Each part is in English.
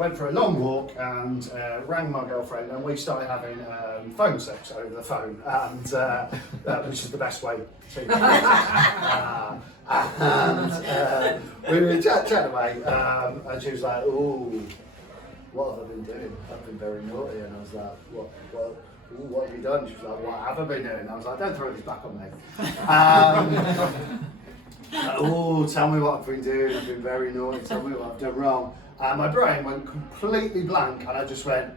went for a long walk and rang my girlfriend, and we started having phone sex over the phone, and which is the best way to. We were chatting away, and she was like, "Ooh, what have I been doing? I've been very naughty." And I was like, "What have you done?" She was like, "What have I been doing?" And I was like, "Don't throw this back on me." Oh, tell me what I've been doing. I've been very naughty. Tell me what I've done wrong. And my brain went completely blank, and I just went,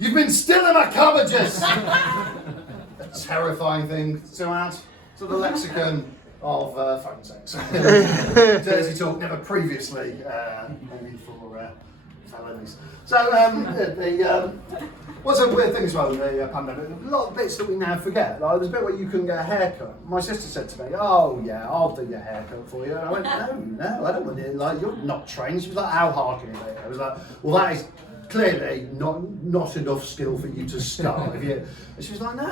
"You've been stealing my cabbages!" A terrifying thing to add to the lexicon of phone sex. Dirty talk never previously maybe for felonies. So what's a weird thing as well with the pandemic? A lot of bits that we now forget. Like, there's a bit where you couldn't get a haircut. My sister said to me, "Oh yeah, I'll do your haircut for you." And I went, "No, I don't want it. Like, you're not trained." She was like, "How hard can it be?" I was like, "Well, that is clearly not enough skill for you to start." And she was like, "No."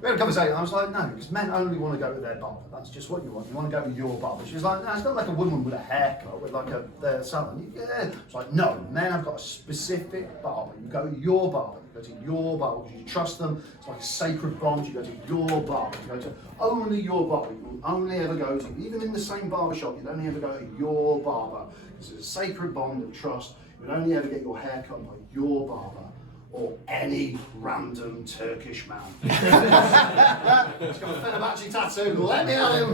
We had a conversation. I was like, "No, because men only want to go to their barber. That's just what you want. You want to go to your barber." She was like, "No, it's not like a woman with a haircut, with like their salon." Yeah. It's like, "No, men have got a specific barber. You go to your barber. You go to your barber because you trust them. It's like a sacred bond. You go to your barber. You go to only your barber. You will only ever go to, even in the same barber shop, you'd only ever go to your barber. It's a sacred bond of trust. You would only ever get your hair cut by your barber. Or any random Turkish man." He's got a Fenerbahce tattoo, let me at him.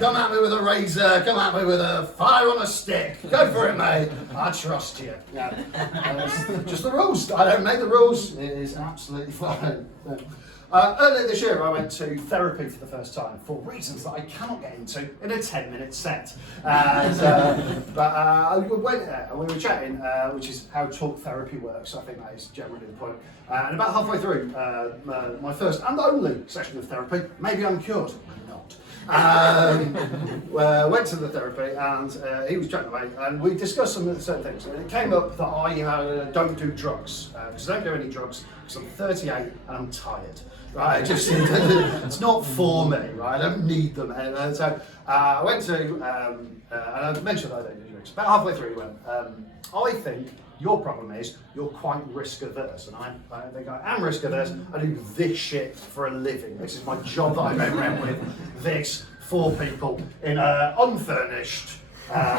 Come at me with a razor, come at me with a fire on a stick. Go for it, mate. I trust you. Yeah. Just the rules. I don't make the rules. It is absolutely fine. Earlier this year, I went to therapy for the first time for reasons that I cannot get into in a 10-minute set. But I went there and we were chatting, which is how talk therapy works. I think that is generally the point. And about halfway through my first and only session of therapy, maybe I'm cured, I'm not. Went to the therapy and he was chatting away and we discussed some certain things. And it came up that I don't do drugs, because I don't do any drugs because I'm 38 and I'm tired. Right, it's not for me, right? I don't need them. And so I went to, and I mentioned that I don't do drugs. About halfway through, he went, "I think your problem is you're quite risk averse." And I think I am risk averse. I do this shit for a living. This is my job that I go around with. This for people in unfurnished. Literally,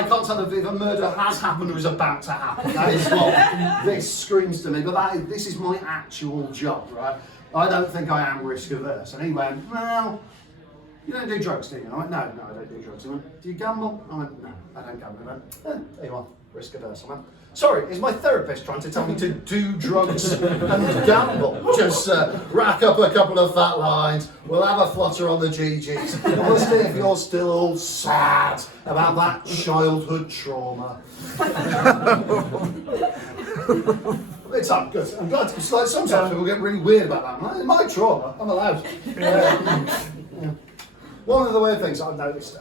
I can't tell if a murder has happened or is about to happen. That is what this screams to me. But this is my actual job, right? I don't think I am risk averse. And he went, "Well, you don't do drugs, do you?" And I went, No, I don't do drugs." He went, "Do you gamble?" I went, "No, I don't gamble." He went, "There you are, risk averse." I went, "Sorry, is my therapist trying to tell me to do drugs and gamble? Just rack up a couple of fat lines, we'll have a flutter on the GGs, and we'll see if you're still all sad about that childhood trauma." It's up, good. I'm glad. It's like sometimes people get really weird about that. I'm like, "It's my trauma, I'm allowed." One of the weird things I've noticed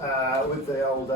with the old